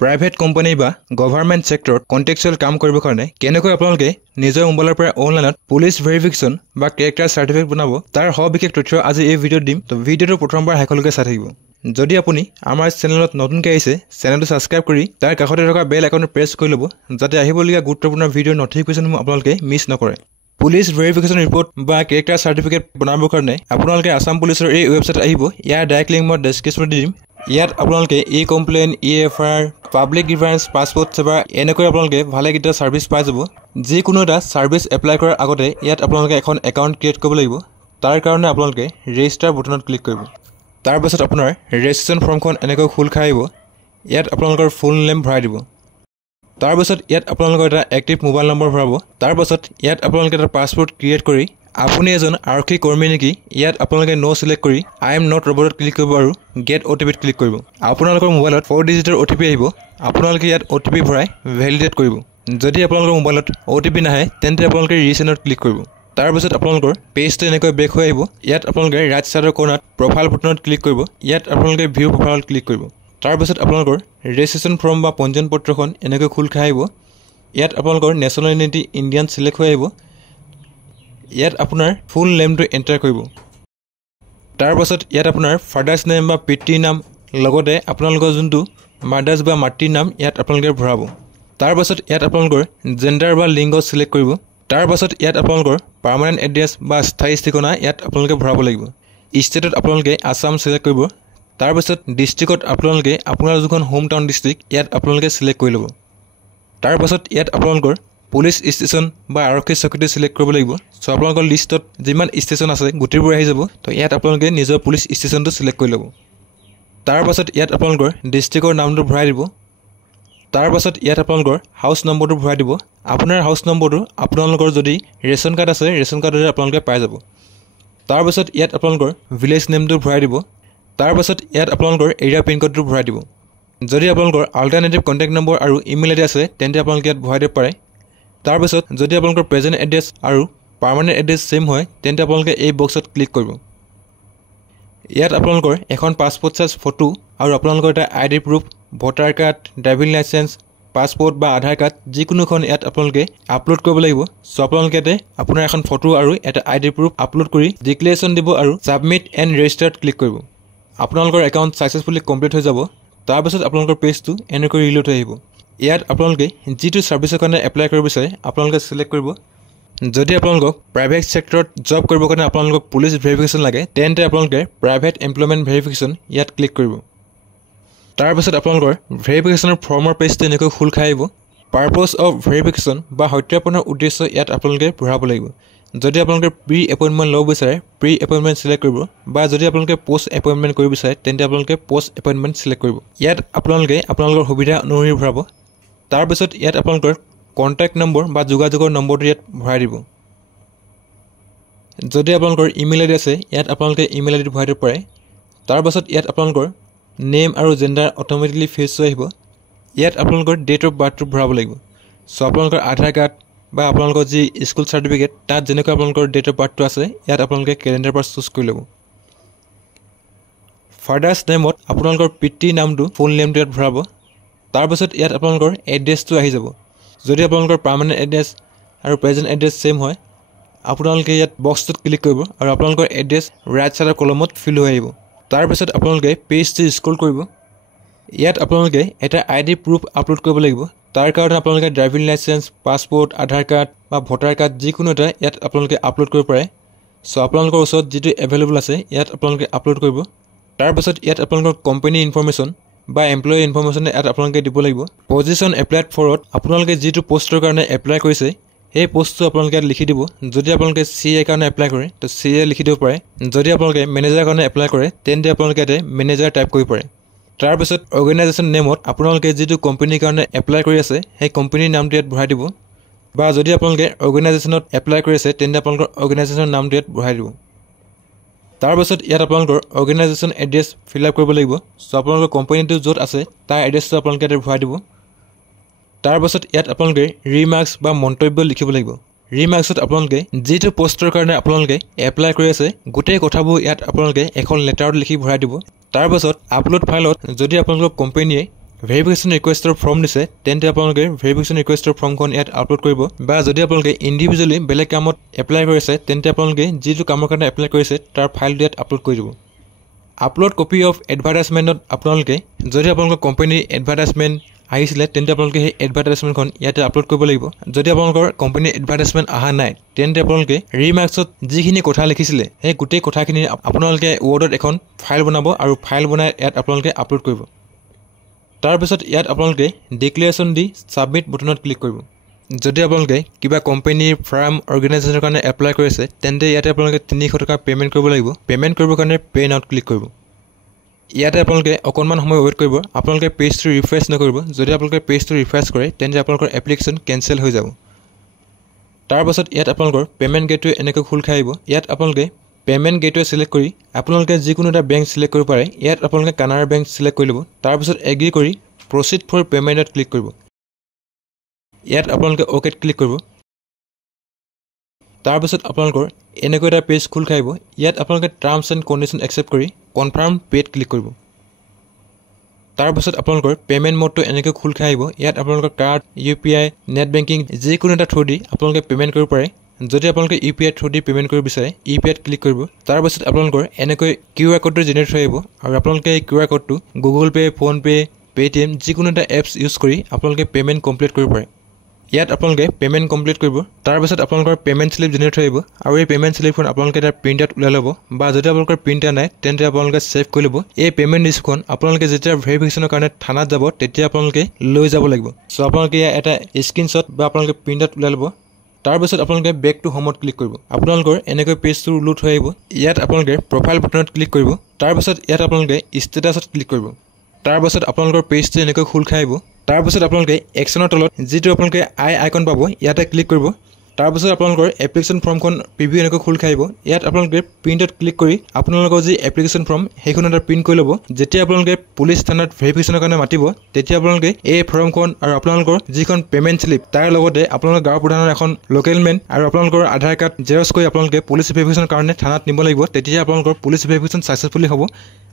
Private company বা government ছেক্টৰত contractual কাম কৰিবৰ কাৰণে কেনেকৈ আপোনালোকে নিজৰ মোবাইলৰ পৰা অনলাইনত পুলিচ ভেৰিফিকেশ্যন বা কেৰেক্টাৰ চাৰ্টিফিকেট বনাব তাৰ সবিশেষ তথ্য আজি এই ভিডিঅ'ত দিম। তো ভিডিঅ'টো প্ৰথমবাৰ শেষলৈকে চাই থাকিব। যদি আপুনি আমাৰ চেনেলত নতুনকৈ আহিছে চেনেলটো ছাবস্ক্ৰাইব কৰি তাৰ কাষতে থকা বেল আইকনটো প্ৰেছ কৰি ল'ব যাতে আহিবলগীয়া গুৰুত্বপূৰ্ণ ভিডিঅ'ৰ নটিফিকেশ্যনসমূহ আপোনালোকে মিছ নকৰে। পুলিচ ভেৰিফিকেশ্যন ৰিপৰ্ট বা কেৰেক্টাৰ চাৰ্টিফিকেট বনাবৰ কাৰণে আপোনালোকে আসাম পুলিচৰ এই ৱেবছাইট আহিব। ইয়াৰ ডাইৰেক্ট লিংক মই ডেছক্ৰিপশ্যনত দিম। ইয়াত আপোনালোকে কমপ্লেইন এফআইআৰ পাব্লিক গ্ৰিভাৰেঞ্চ পাছপোৰ্ট সেৱা এনেকৈ আপোনালোকে ভালেকেইটা ছাৰ্ভিচ পাই যাব। যিকোনো এটা ছাৰ্ভিচ এপ্লাই কৰাৰ আগতে ইয়াত আপোনালোকে এখন একাউণ্ট ক্ৰিয়েট কৰিব লাগিব। তাৰ কাৰণে আপোনালোকে ৰেজিষ্টাৰ বুটানত ক্লিক কৰিব। তাৰপাছত আপোনাৰ ৰেজিষ্ট্ৰেশ্যন ফৰ্মখন এনেকৈ খোল খাই আহিব। ইয়াত আপোনালোকৰ ফুল নেম ভৰাই দিব। তাৰপাছত ইয়াত আপোনালোকৰ এটা এক্টিভ মোবাইল নম্বৰ ভৰাব। তাৰপাছত ইয়াত আপোনালোকে এটা পাছপোৰ্ট ক্ৰিয়েট কৰি আপুনি এজন আৰক্ষী কৰ্মী নেকি ইয়াত আপোনালোকে ন' চিলেক্ট কৰি আই এম নট ৰবটত ক্লিক কৰিব আৰু গেট অ'টিপিত ক্লিক কৰিব। আপোনালোকৰ মোবাইলত 4 ডিজিটৰ অ'টিপি আহিব। আপোনালোকে ইয়াত অ'টিপি ভৰাই ভেলিডেট কৰিব। যদি আপোনালোকৰ মোবাইলত অ'টিপি নাহে তেন্তে আপোনালোকে ৰিচেণ্ডত ক্লিক কৰিব। তাৰপিছত আপোনালোকৰ পেজটো এনেকৈ বেক হৈ আহিব। ইয়াত আপোনালোকে ৰাইট ছাইডৰ কৰ্ণাৰত প্ৰফাইল বুটানত ক্লিক কৰিব। ইয়াত আপোনালোকে ভিউ প্ৰফাইলত ক্লিক কৰিব। তাৰপিছত আপোনালোকৰ ৰেজিষ্ট্ৰেশ্যন ফৰ্ম বা পঞ্জীয়ন পত্ৰখন এনেকৈ খোল খাই আহিব। ইয়াত আপোনালোকৰ নেশ্যনেলিটি ইণ্ডিয়ান চিলেক্ট হৈ আহিব। ইয়াত আপোনাৰ ফুল নেমটো এণ্টাৰ কৰিব। তাৰপাছত ইয়াত আপোনাৰ ফাদাৰ্ছ নেম বা পিতৃৰ নাম লগতে আপোনালোকৰ যোনটো মাদাৰ্ছ বা মাতৃৰ নাম ইয়াত আপোনালোকে ভৰাব। তাৰপাছত ইয়াত আপোনালোকৰ জেণ্ডাৰ বা লিংগ চিলেক্ট কৰিব। তাৰপাছত ইয়াত আপোনালোকৰ পাৰ্মানেণ্ট এড্ৰেছ বা স্থায়ী ঠিকনা ইয়াত আপোনালোকে ভৰাব লাগিব। ষ্টেটত আপোনালোকে আছাম চিলেক্ট কৰিব। তাৰপাছত ডিষ্ট্ৰিক্টত আপোনালোকে আপোনাৰ যোনখন হোম টাউন ডিষ্ট্ৰিক্ট ইয়াত আপোনালোকে চিলেক্ট কৰি ল'ব। তাৰপাছত ইয়াত আপোনালোকৰ পুলিচ ষ্টেচন বা আৰক্ষী চকীটো চিলেক্ট কৰিব লাগিব। চ' আপোনালোকৰ লিষ্টত যিমান ষ্টেচন আছে গোটেইবোৰ আহি যাব। তো ইয়াত আপোনালোকে নিজৰ পুলিচ ষ্টেচনটো চিলেক্ট কৰি ল'ব। তাৰপাছত ইয়াত আপোনালোকৰ ডিষ্ট্ৰিক্টৰ নামটো ভৰাই দিব। তাৰপাছত ইয়াত আপোনালোকৰ হাউচ নম্বৰটো ভৰাই দিব। আপোনাৰ হাউচ নম্বৰটো আপোনালোকৰ যদি ৰেচন কাৰ্ড আছে ৰেচন কাৰ্ডতে আপোনালোকে পাই যাব। তাৰপাছত ইয়াত আপোনালোকৰ ভিলেজ নেমটো ভৰাই দিব। তাৰপাছত ইয়াত আপোনালোকৰ এৰিয়া পিনক'ডটো ভৰাই দিব। যদি আপোনালোকৰ আল্টাৰনেটিভ কণ্টেক্ট নম্বৰ আৰু ইমেইল আইডি আছে তেন্তে আপোনালোকে ইয়াত ভৰাই দিব পাৰে। তাৰপিছত যদি আপোনালোকৰ প্ৰেজেণ্ট এড্ৰেছ আৰু পাৰ্মানেণ্ট এড্ৰেছ ছেইম হয় তেন্তে আপোনালোকে এই বক্সত ক্লিক কৰিব। ইয়াত আপোনালোকৰ এখন পাছপোৰ্ট চাইজ ফটো আৰু আপোনালোকৰ এটা I D proof voter card driving licence passport বা আধাৰ কাৰ্ড যিকোনোখন ইয়াত আপোনালোকে আপলোড কৰিব লাগিব। চ' আপোনালোকে ইয়াতে আপোনাৰ এখন ফটো আৰু এটা আই ডি প্ৰুফ আপলোড কৰি ডিক্লেৰেশ্যন দিব আৰু ছাবমিট এণ্ড ৰেজিষ্টাৰত ক্লিক কৰিব। আপোনালোকৰ একাউণ্ট ছাকচেছফুলি কমপ্লিট হৈ যাব। তাৰপিছত আপোনালোকৰ পেজটো এনেকৈ ৰিলোড হৈ আহিব। ইয়াত আপোনালোকে যিটো ছাৰ্ভিচৰ কাৰণে এপ্লাই কৰিব বিচাৰে আপোনালোকে চিলেক্ট কৰিব। যদি আপোনালোকক প্ৰাইভেট ছেক্টৰত জব কৰিবৰ কাৰণে আপোনালোকক পুলিচ ভেৰিফিকেশ্যন লাগে তেন্তে আপোনালোকে প্ৰাইভেট এমপ্লয়মেণ্ট ভেৰিফিকেশ্যন ইয়াত ক্লিক কৰিব। তাৰপিছত আপোনালোকৰ ভেৰিফিকেশ্যনৰ ফৰ্মৰ পেজটো এনেকৈ খোল খাই আহিব। পাৰ্পছ অফ ভেৰিফিকেশ্যন বা সত্যাপনৰ উদ্দেশ্য ইয়াত আপোনালোকে ভৰাব লাগিব। যদি আপোনালোকে প্ৰি এপইণ্টমেণ্ট ল'ব বিচাৰে প্ৰি এপইণ্টমেণ্ট চিলেক্ট কৰিব বা যদি আপোনালোকে পষ্ট এপইণ্টমেণ্ট কৰিব বিচাৰে তেন্তে আপোনালোকে পষ্ট এপইণ্টমেণ্ট চিলেক্ট কৰিব। ইয়াত আপোনালোকে আপোনালোকৰ সুবিধা অনুসৰি ভৰাব। তাৰপিছত ইয়াত আপোনালোকৰ কণ্টেক্ট নম্বৰ বা যোগাযোগৰ নম্বৰটো ইয়াত ভৰাই দিব। যদি আপোনালোকৰ ইমেইল আইডি আছে ইয়াত আপোনালোকে ইমেইল আইডিটো ভৰাই দিব পাৰে। তাৰপাছত ইয়াত আপোনালোকৰ নেম আৰু জেণ্ডাৰ অট'মেটিকলি ফেচ হৈ আহিব। ইয়াত আপোনালোকৰ ডেট অফ বাৰ্থটো ভৰাব লাগিব। চ' আপোনালোকৰ আধাৰ কাৰ্ড বা আপোনালোকৰ যি স্কুল চাৰ্টিফিকেট তাত যেনেকৈ আপোনালোকৰ ডেট অফ বাৰ্থটো আছে ইয়াত আপোনালোকে কেলেণ্ডাৰ পৰা চুজ কৰি ল'ব। ফাদাৰ্ছ নেমত আপোনালোকৰ পিতৃৰ নামটো ফুল নেমটো ইয়াত ভৰাব। তাৰপাছত ইয়াত আপোনালোকৰ এড্ৰেছটো আহি যাব। যদি আপোনালোকৰ পাৰ্মানেণ্ট এড্ৰেছ আৰু প্ৰেজেণ্ট এড্ৰেছ ছেইম হয় আপোনালোকে ইয়াত বক্সটোত ক্লিক কৰিব আৰু আপোনালোকৰ এড্ৰেছ ৰাইট ছাইডৰ কলমত ফিল হৈ আহিব। তাৰপিছত আপোনালোকে পেজটো স্ক্ৰল কৰিব। ইয়াত আপোনালোকে এটা আই ডি প্ৰুফ আপলোড কৰিব লাগিব। তাৰ কাৰণে আপোনালোকে ড্ৰাইভিং লাইচেঞ্চ পাছপোৰ্ট আধাৰ কাৰ্ড বা ভোটাৰ কাৰ্ড যিকোনো এটা ইয়াত আপোনালোকে আপলোড কৰিব পাৰে। চ' আপোনালোকৰ ওচৰত যিটো এভেইলেবল আছে ইয়াত আপোনালোকে আপলোড কৰিব। তাৰপিছত ইয়াত আপোনালোকৰ কোম্পানী ইনফৰমেশ্যন বা এমপ্লয়ী ইনফৰমেশ্যন ইয়াত আপোনালোকে দিব লাগিব। পজিশ্যন এপ্লাইড ফৰত আপোনালোকে যিটো পষ্টৰ কাৰণে এপ্লাই কৰিছে সেই পষ্টটো আপোনালোকে ইয়াত লিখি দিব। যদি আপোনালোকে CA কাৰণে এপ্লাই কৰে তো CA লিখি দিব পাৰে। যদি আপোনালোকে মেনেজাৰ কাৰণে এপ্লাই কৰে তেন্তে আপোনালোকে ইয়াতে মেনেজাৰ টাইপ কৰিব পাৰে। তাৰপিছত অৰ্গেনাইজেশ্যন নেমত আপোনালোকে যিটো কোম্পানীৰ কাৰণে এপ্লাই কৰি আছে সেই কোম্পানীৰ নামটো ইয়াত ভৰাই দিব। বা যদি আপোনালোকে অৰ্গেনাইজেশ্যনত এপ্লাই কৰি আছে তেন্তে আপোনালোকৰ অৰ্গেনাইজেশ্যনৰ নামটো ইয়াত ভৰাই দিব। তাৰপাছত ইয়াত আপোনালোকৰ অৰ্গেনাইজেশ্যন এড্ৰেছ ফিল আপ কৰিব লাগিব। চ' আপোনালোকৰ কোম্পানীটো য'ত আছে তাৰ এড্ৰেছটো আপোনালোকে ইয়াতে ভৰাই দিব। তাৰপাছত ইয়াত আপোনালোকে ৰিমাৰ্কছ বা মন্তব্য লিখিব লাগিব। ৰিমাৰ্কছত আপোনালোকে যিটো পোষ্টৰ কাৰণে আপোনালোকে এপ্লাই কৰি আছে গোটেই কথাবোৰ ইয়াত আপোনালোকে এখন লেটাৰত লিখি ভৰাই দিব। তাৰপাছত আপলোড ফাইলত যদি আপোনালোকৰ কোম্পানীয়ে ভেৰিফিকেশ্যন ৰিকুৱেষ্টৰ ফৰ্ম দিছে তেন্তে আপোনালোকে ভেৰিফিকেশ্যন ৰিকুৱেষ্টৰ ফৰ্মখন ইয়াত আপলোড কৰিব বা যদি আপোনালোকে ইণ্ডিভিজুৱেলি বেলেগ কামত এপ্লাই কৰিছে তেন্তে আপোনালোকে যিটো কামৰ কাৰণে এপ্লাই কৰিছে তাৰ ফাইলটো ইয়াত আপলোড কৰি দিব আপলোড কপি অফ এডভাৰটাইজমেণ্টত আপোনালোকে যদি আপোনালোকৰ কোম্পানীৰ এডভাৰটাইজমেণ্ট আহিছিলে তেন্তে আপোনালোকে সেই এডভাৰটাইজমেণ্টখন ইয়াতে আপলোড কৰিব লাগিব যদি আপোনালোকৰ কোম্পানীৰ এডভাৰটাইজমেণ্ট অহা নাই তেন্তে আপোনালোকে ৰিমাৰ্কছত যিখিনি কথা লিখিছিলে সেই গোটেই কথাখিনি আপোনালোকে ৱৰ্ডত এখন ফাইল বনাব আৰু ফাইল বনাই ইয়াত আপোনালোকে আপলোড কৰিব তাৰপিছত ইয়াত আপোনালোকে ডিক্লেৰেশ্যন দি ছাবমিট বুটনত ক্লিক কৰিব যদি আপোনালোকে কিবা কোম্পানীৰ ফাৰ্ম অৰ্গেনাইজেশ্যনৰ কাৰণে এপ্লাই কৰিছে তেন্তে ইয়াতে আপোনালোকে 300 টকা পে'মেণ্ট কৰিব লাগিব পে'মেণ্ট কৰিবৰ কাৰণে পে' নাওত ক্লিক কৰিব ইয়াতে আপোনালোকে অকণমান সময় ৱেইট কৰিব আপোনালোকে পেজটো ৰিফ্ৰেছ নকৰিব যদি আপোনালোকে পেজটো ৰিফ্ৰেছ কৰে তেন্তে আপোনালোকৰ এপ্লিকেশ্যন কেঞ্চেল হৈ যাব তাৰপাছত ইয়াত আপোনালোকৰ পে'মেণ্ট গেটৱে এনেকৈ খোল খাই আহিব ইয়াত আপোনালোকে পে'মেণ্ট গেটৱে ছিলেক্ট কৰি আপোনালোকে যিকোনো এটা বেংক ছিলেক্ট কৰিব পাৰে ইয়াত আপোনালোকে কানাড়া বেংক ছিলেক্ট কৰি ল'ব তাৰপিছত এগ্ৰি কৰি প্ৰচিড ফৰ পে'মেণ্টত ক্লিক কৰিব ইয়াত আপোনালোকে অ'কেত ক্লিক কৰিব তাৰপিছত আপোনালোকৰ এনেকৈ এটা পেজ খোল খাই আহিব ইয়াত আপোনালোকে টাৰ্মছ এণ্ড কণ্ডিশ্যন একচেপ্ট কৰি কনফাৰ্ম পে'ত ক্লিক কৰিব তাৰপিছত আপোনালোকৰ পে'মেণ্ট মোডটো এনেকৈ খোল খাই আহিব ইয়াত আপোনালোকৰ কাৰ্ড UPI নেট বেংকিং যিকোনো এটা থ্ৰু দি আপোনালোকে পে'মেণ্ট কৰিব পাৰে যদি আপোনালোকে UPI থ্ৰু দি পে'মেণ্ট কৰিব বিচাৰে UPIত ক্লিক কৰিব তাৰপিছত আপোনালোকৰ এনেকৈ QR কোডটো জেনেৰেট হৈ আহিব আৰু আপোনালোকে এই QR কোডটো গুগল পে' ফোনপে' পে'টিএম যিকোনো এটা এপছ ইউজ কৰি আপোনালোকে পে'মেণ্ট কমপ্লিট কৰিব পাৰে ইয়াত আপোনালোকে পে'মেণ্ট কমপ্লিট কৰিব তাৰপিছত আপোনালোকৰ পে'মেণ্ট স্লিপ জেনেৰেট হৈ আহিব আৰু এই পে'মেণ্ট স্লিপখন আপোনালোকে এটা প্ৰিণ্ট আউট ওলাই ল'ব বা যদি আপোনালোকৰ প্ৰিণ্ট নাই তেন্তে আপোনালোকে ছেভ কৰি ল'ব এই পে'মেণ্ট ৰিচিপ্টখন আপোনালোকে যেতিয়া ভেৰিফিকেশ্যনৰ কাৰণে থানাত যাব তেতিয়া আপোনালোকে লৈ যাব লাগিব চ' আপোনালোকে এটা স্ক্ৰীনশ্বট বা আপোনালোকে প্ৰিণ্ট আউট ওলাই ল'ব তাৰপিছত আপোনালোকে বেক টু হোমত ক্লিক কৰিব আপোনালোকৰ এনেকৈ পেজটো লোড হৈ আহিব ইয়াত আপোনালোকে প্ৰফাইল বাটনত ক্লিক কৰিব তাৰপিছত ইয়াত আপোনালোকে ষ্টেটাছত ক্লিক কৰিব তাৰপিছত আপোনালোকৰ পেজটো এনেকৈ খোল খাই আহিব তাৰপিছত আপোনালোকে একশ্যনৰ তলত যিটো আপোনালোকে আইকন পাব ইয়াতে ক্লিক কৰিব তাৰপিছত আপোনালোকৰ এপ্লিকেশ্যন ফৰ্মখন প্ৰিভিউ এনেকৈ খোল খাই আহিব ইয়াত আপোনালোকে প্ৰিণ্টত ক্লিক কৰি আপোনালোকৰ যি এপ্লিকেশ্যন ফৰ্ম সেইখন এটা প্ৰিণ্ট কৰি ল'ব যেতিয়া আপোনালোকে পুলিচ থানাত ভেৰিফিকেশ্যনৰ কাৰণে মাতিব তেতিয়া আপোনালোকে এই ফৰ্মখন আৰু আপোনালোকৰ যিখন পে'মেণ্ট স্লিপ তাৰ লগতে আপোনালোকৰ গাঁও প্ৰধানৰ এখন লোকেল মেন আৰু আপোনালোকৰ আধাৰ কাৰ্ড জেৰক্স কৰি আপোনালোকে পুলিচ ভেৰিফিকেশ্যনৰ কাৰণে থানাত নিব লাগিব তেতিয়া আপোনালোকৰ পুলিচ ভেৰিফিকেশ্যন ছাকচেছফুলি হ'ব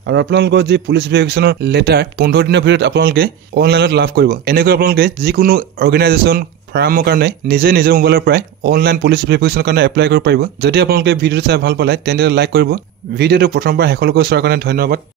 আৰু আপোনালোকৰ যি পুলিচ ভেৰিফিকেশ্যনৰ লেটাৰ 15 দিনৰ ভিতৰত আপোনালোকে অনলাইনত লাভ কৰিব এনেকৈ আপোনালোকে যিকোনো অৰ্গেনাইজেশ্যন ফাৰ্মৰ কাৰণে নিজে নিজৰ মোবাইলৰ পৰাই অনলাইন পুলিচ ভেৰিফিকেশ্যনৰ কাৰণে এপ্লাই কৰিব পাৰিব যদি আপোনালোকে ভিডিঅ'টো চাই ভাল পালে তেন্তে লাইক কৰিব ভিডিঅ'টো প্ৰথমবাৰ শেষলৈকে চোৱাৰ কাৰণে ধন্যবাদ